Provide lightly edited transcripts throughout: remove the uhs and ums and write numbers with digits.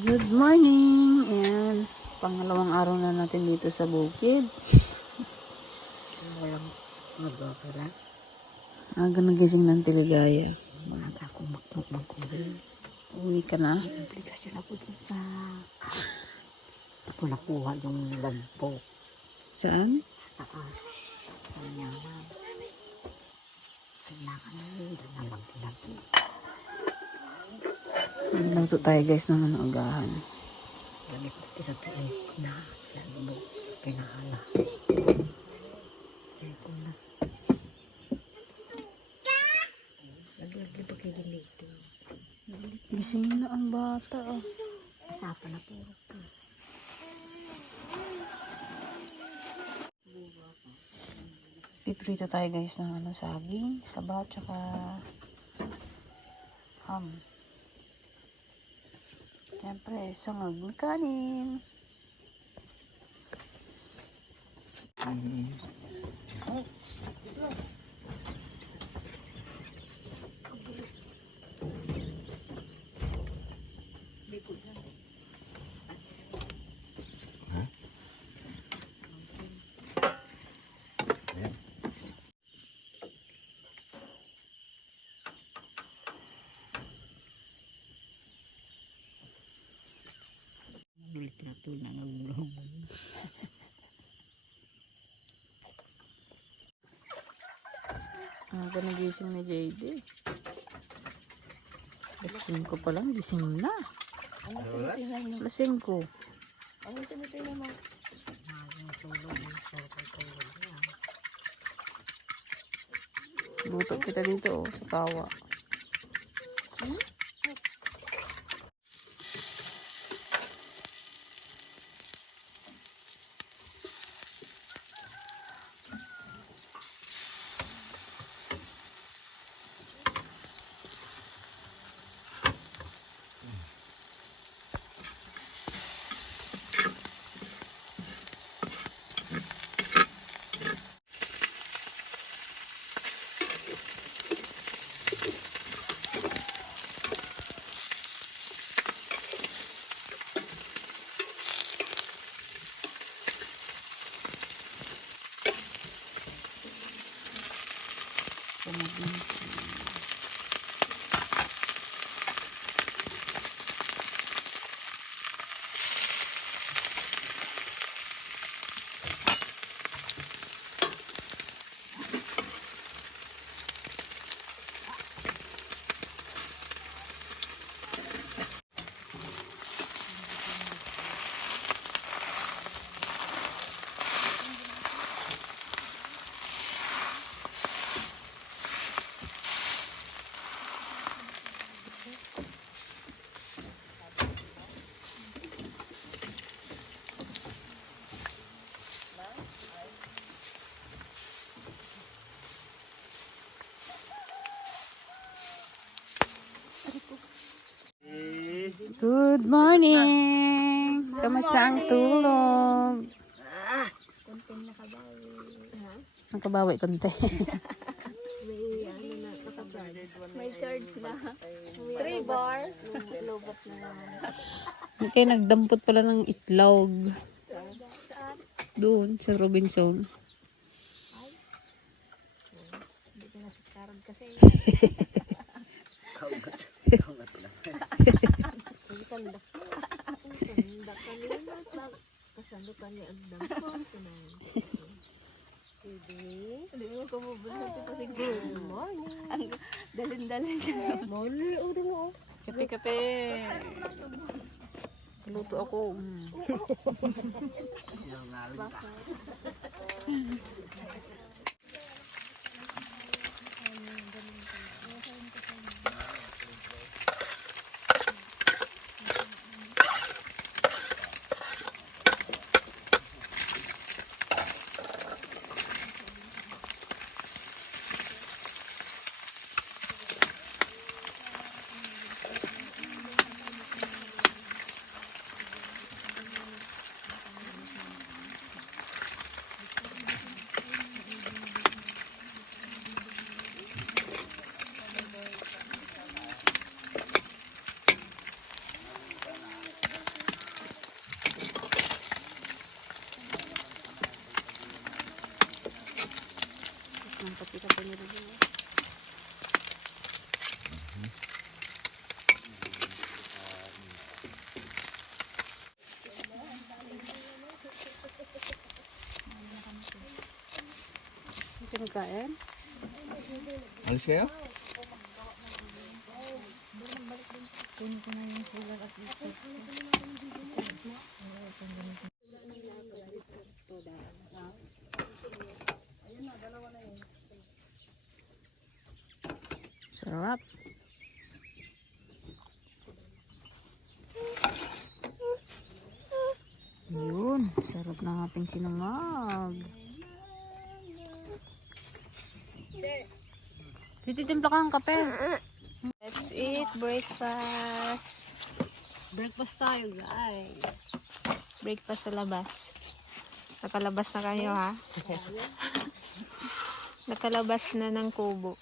Good morning! And pangalawang araw na natin dito sa bukid. Aga nagising ng Tiligaya. Mga ako magkuhin. Uwi ka na? Aplikasyon ako dun sa... Ako nakuha yung lampok. Saan? Sa taas. Kanyanan. Kailangan na yun. Nalang-lagi. Nagluto tayo guys ng agahan. Lagi ko tinatuloy na. Lagi mo pinahala. Lagi ko na. Lagi pa kayo dito. Gising na ang bata. Oh. Asapa na po. Piprito tayo guys ng saging, sabaw, tsaka ham. Siyempre, sangag ng kanin. Litrato na nagulong. Aga nagising ni JD. Alas 5 pa lang, gising na. Alas 5. Ano tinitingnan mo? Luto kita dito sa kawa. Good morning! Kamusta ang tulog? Konting nakabawi. Nakabawi konti. May charge na. 3 bar. Lobot na naman. Hindi kayo nagdampot pala ng itlog. Doon sa Robinson. Hindi ka nasukarag kasi. Kaugat lang. Ang tanda. Ang tanda kanina. Kasandukan niya ang dampot. Hindi mo kumubulati pa si good morning. Ang dalin-dalin siya. Morning. O, di mo. Kape-kape. Luto ako. Ang pati ka pa nilagyan. Ito magkain? Alis kayo? Sarap. Yun, sarap ng ating sinangag. Titimpla ka ng kape. Let's eat breakfast. Breakfast tayo, guys. Breakfast sa labas. Nakalabas na kayo, ha? Nakalabas na ng kubo.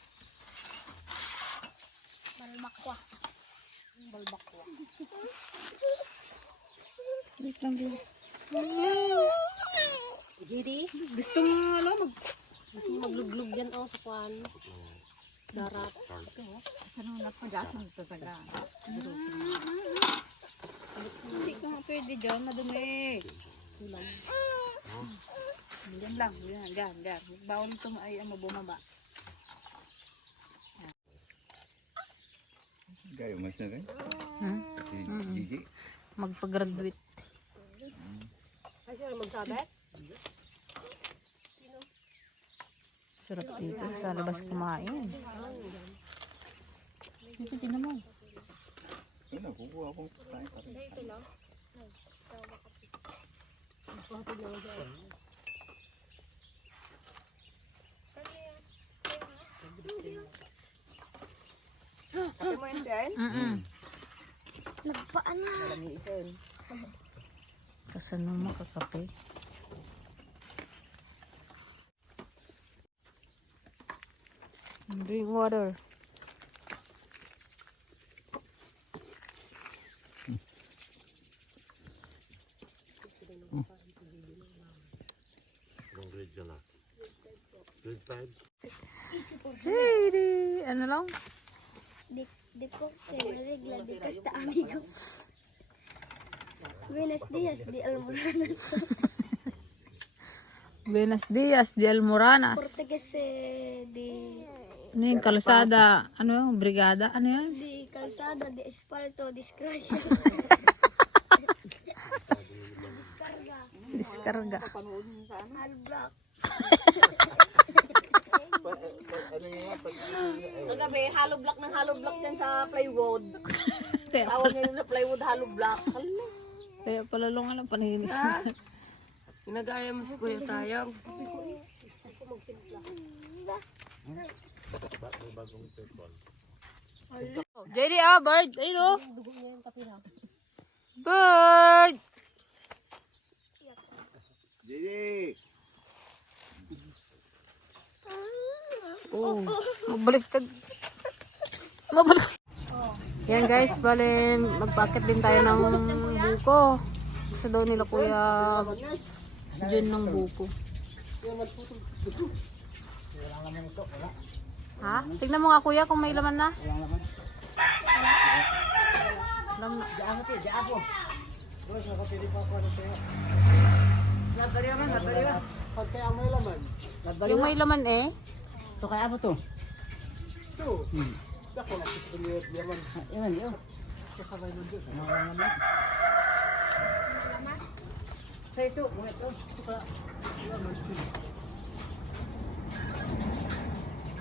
Balbakwa. Balbakwa. Wait lang, baby. Giri, gusto mo gusto mo magluglug yan sa kwan. Darat. Saan mo nagpag-asang ito taga? Hindi ka nga pwede dyan, madumi. Diyan lang, diyan. Bawal ito ay bumaba. Kayo, mas na rin? Hmm? Si Gigi? Magpag-graduate. Ay, siya magsabi? Sarap dito, sa labas kumain. Dito, tinan mo. Ano, kukuha akong kain pa rin. Ito lang. Kasi mo yun din? Nagpaan na. Kasan mo makakape? Drink water. Hey, ano lang? De corte, regla de casta amigo. Buenos días de Almoranas. Buenos dias, di Almoranas. Portugués de Ano yung kalsada? Ano yung brigada? Ano yan? de calzada de asfalto disgracia. Diskarga. Al block. Nagabi, hollow block ng hollow block dyan sa plywood. Kaya, Tawag ngayon sa plywood hollow block. kaya pala lang alam panahinig. Ginagaya mo si Kuya Tayang. JD, bird! Ayun o! Bird! Gigi! Oh, mabaliktad. Yan guys, bale magpakit din tayo ng buko. Gusto daw nila Kuya Jun ng buko. Ha? Tignan mo nga Kuya kung may laman na. Laman na. Yung may laman eh. Ito kaya mo to? Ito! Iwan yun. Sa ito, mga ito. Ito kaya.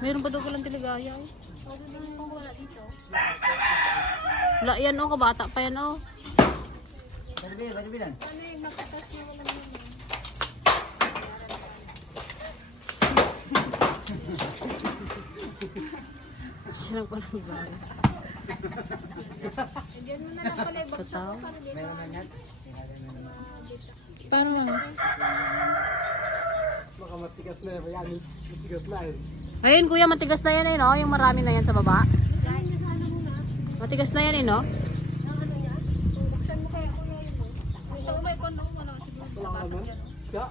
Mayroon pa daw ko lang tiligaya eh. Wala yan oh, kabata pa yan oh. Bari lang. Siya lang parang bahay. Tataw. Meron na yan. Paano lang? Baka matigas na yan. Matigas na yan. Ayun kuya, matigas na yan eh no? Yung marami na yan sa baba. Matigas na yan eh no? Wala ka naman? Siya?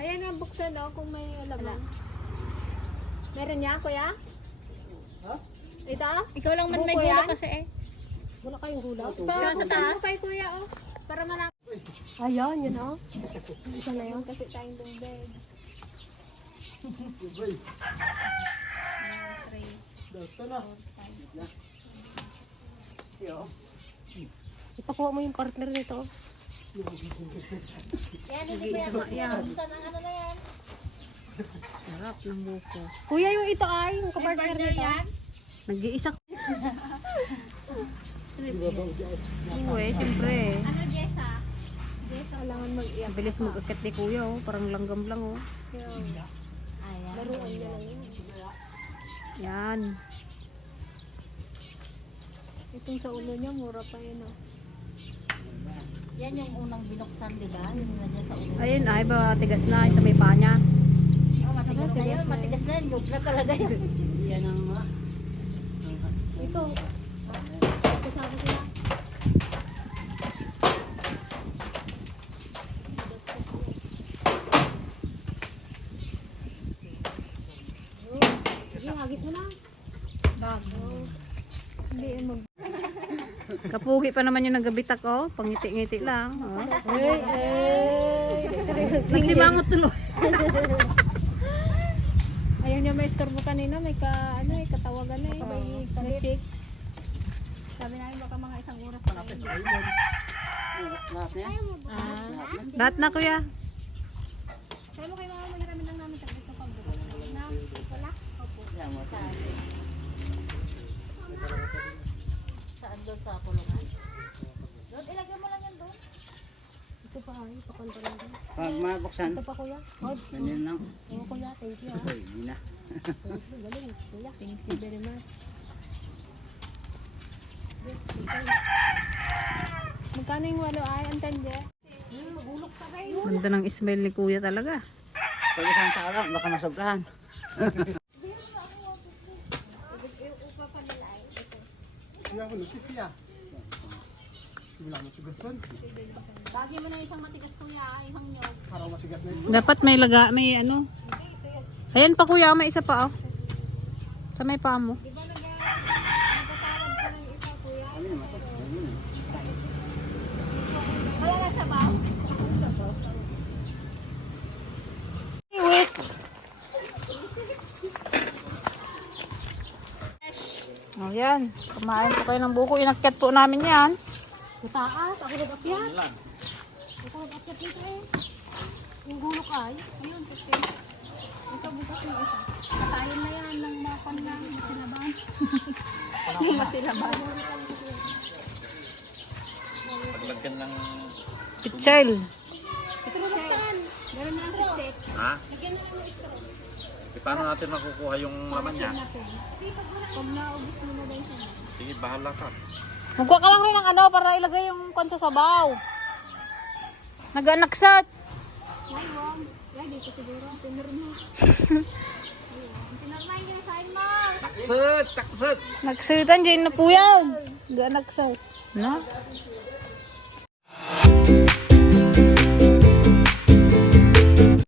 Ayan nga buksan kung may laman. Meron niya, kuya? Ha? Ito? Ikaw lang man may Buko gula yan? kasi eh. Wala kayong hula? Sa taas. Kay kuya, oh. Para malapit. Ayan, yun oh. Isa na yun kasi tayong tubig. Ubay. Dito na. Yo. Ipakuha mo yung partner nito. Yan, hindi ko yan. Yan, ang ano na yan. Sarap ng buko. Kuya, yung ito ay, yung kapartner nito. Nag-iisa. Uwe, siyempre. Ano, Jessa? Jessa. Kailangan mag-iyak. Bilis mag-akit ni kuya, oh. Parang langgam lang, oh. Ayan. Laruan niya lang yun. Yan. Itong sa ulo niya, mura pa yun oh. Yan yung unang binuksan, di ba? Yung nandiyan sa ulo. Ayun, ay ba, tigas na. Isa may panya. Oh, matigas na yun. Matigas na yun. Yug na talaga yun. Yan ang Ito. Kasama sila. Sige, hagis mo na. Hindi, mag... Kapugi pa naman yung nagabitak, oh. Pangiti-ngiti lang, oh. Nagsimangot tuloy. Ayaw niya may store mo kanina, may katawagan na eh. May chicks. Sabi namin baka mga isang oras na yun. lahat na yan. Lahat na, kuya. Sabi mo kayo mga mahiramin lang namin sa dito pag na wala? Opo. Yan mo. Saan doon sa kulungan? Doon, ilagay mo lang yan doon. Ito pa ay, pakonto lang din. Pag mabuksan, Ito pa kuya. ganyan lang. Oo kuya, thank you ah. Uy, hindi na. Thank you, galing. Kuya, thank you very much. Magkano yung walo ay? Ang tanda? Magulok pa rin. Ganda ng smell ni kuya talaga. Pag isang tao lang, baka masobrahan. Kaya ako nagsit siya. Simula matigas man. Lagi mo na isang matigas kuya, isang nyog. Parang matigas na yun. Dapat may laga, may ano. Ayan pa kuya, may isa pa, oh. Sa may paa mo. Di ba nagpapawad ka ng isa kuya? Wala na sa baw. Oh, yan. Kumain po kayo ng buko. Inakyat po namin yan. Mataas, ako nag-akyat. Ako nag-akyat dito eh. Yung gulok ay. Ayun, 15. Ito bukas yung isa. Patayin na yan ng mapan na masilaban. Yung masilaban. Paglagyan ng... Pichel. Meron na ang sisik. Ha? Paano natin makukuha yung laman niya? Pag naubos mo na lang siya. Sige, bahala ka. Magkuha ka lang rin ng ano para ilagay yung kon sa sabaw. Nag-anaksat. Ay, wow. Yan, dito siguro. Pinarno. Pinarnahin ka na sa akin, ma. Taksot! Taksot! Nagsitan dyan na po yan. Nag-anaksat. No?